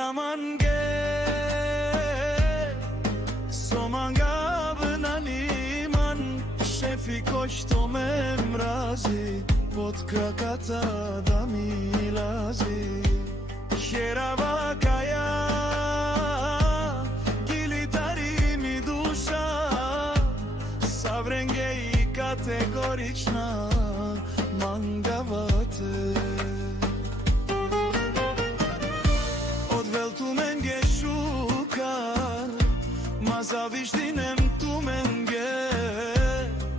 Ramange Somanga bnaniman Šefi košto me mrazi Pod krakata da mi lazi Herava kaja Gilitari mi duša Savrenge i kategorična Mangavate Odvel tu menge šukar Ma zavištinem tu menge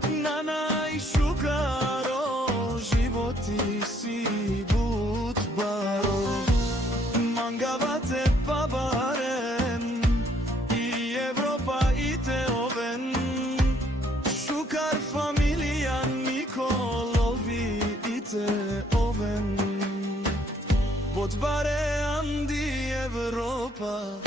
Nana i šukaro Životi si but baro Mangavate pa barem I Evropa i te oven Šukar familija Nikolovi i te oven Bot bare Andi Evropa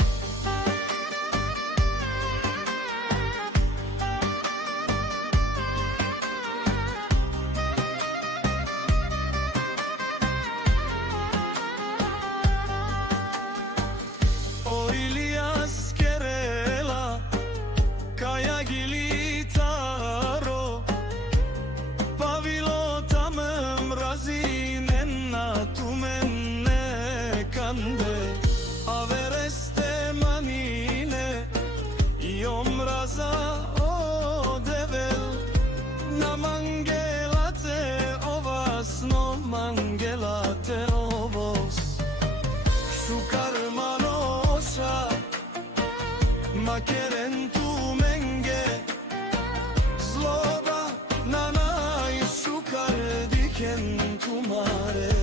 O Ilias Kerela Kaja Gilitaro Pavilo tam mrazi Nena tu mene kande Avereste manine I omraza o devel Na mangelate ovas No mangelate ovos Šukar manoša Ma keren tu menge Zloba na naj šukar diken tu mare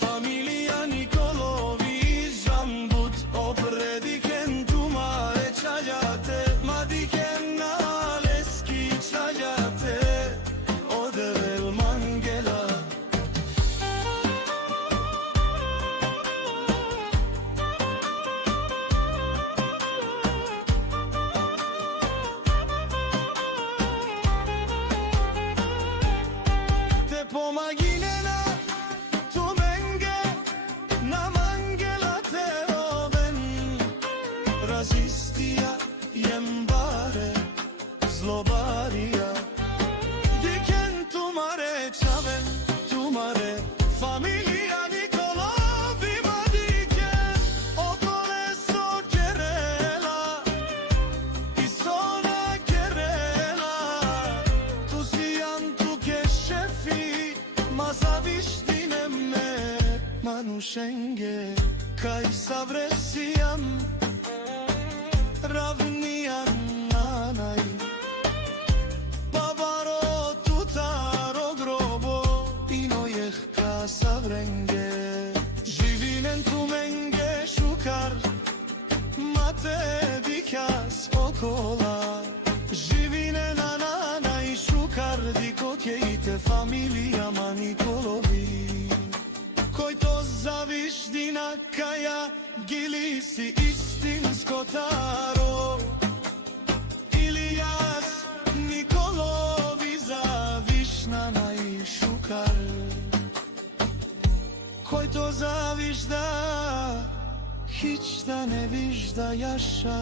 Familija Nikolovi žambut Oprediken tu mare čađate Ma diken na leski čađate Odevel mangela Pomagine tu menge Na mangela te oven Razistija jembare Zlobarija Diken tu mare čaven Tu mare Familija Nikolovi ma diken Okole so kerela I sona kerela Tu si antuke šefi Ma zavištinem me Manušenge Kaj savresijam Ravnijan nanaj Pavaro tutaro grobo Ino jehka savrenge Živinen tu menge šukar Mate dikas okola Živine na nana I šukar Dikotjejte familijama Nikolovi Koj to zaviština kaja Gili si istinsko taro Ilias Nikolovi zavišnana I šukar Koj to zavižda Hić da ne vižda jaša